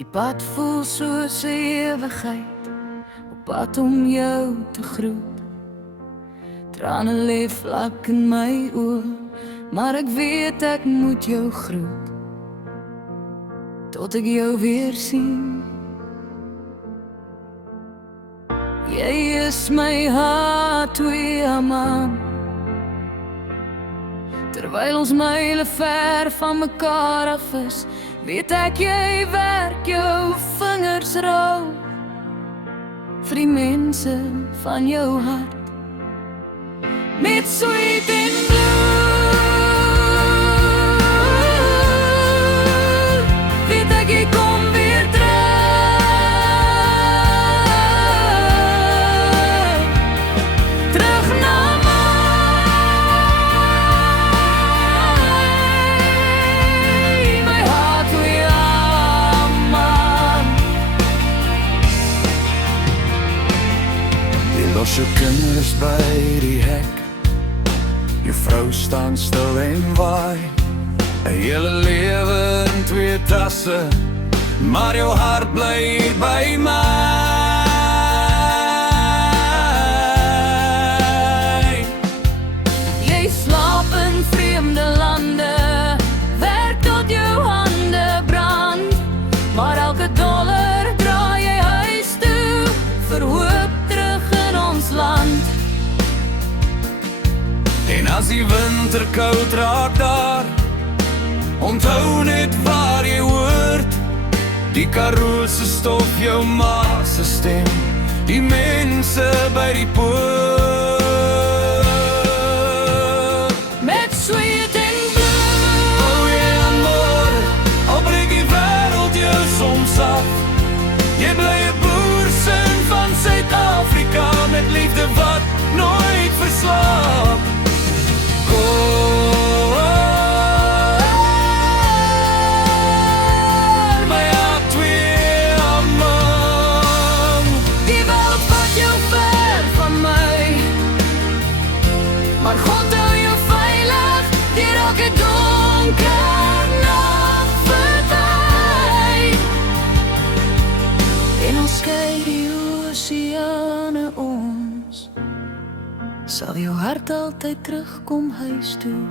Die pad voel soos 'n ewigheid, op pad om jou te groet. Trane lê vlak in my oë, maar ek weet ek moet jou groet. Tot ek jou weer sien. Jy is my hart, twee man. Terwyl ons myle ver van mekaar af is, weet ek jy werk jou vingers rou vir die mense van jou hart. Met sweet en blue, weet ek jy kom weer terug na my hart weer man. Jy los jou kinders by die hek, jou vrou staan stil en waai, 'n hele lewe in twee tasse, maar jou hart bly by my. Jy slaap in vreemde lande, werk tot jou hande brand, maar elke dollar draai jy huis toe, vir hoop terug in ons land. En as die winter koud raak daar, onthou net waar jy hoort, die Karoo se stof, jou ma se stem, die mense by die poort. Met sweet en blue, Oh yeah, amor, al breek die wêreld jou soms af, jy bly 'n boerseun van Suid-Afrika, met liefde wat nooit verslaap. My hart twee man. die wêreld vat jou ver van my, maar God hou jou veilig deur elke donker nag verby. En ons skei die oseane ons, sal jou hart altyd terugkom huis toe.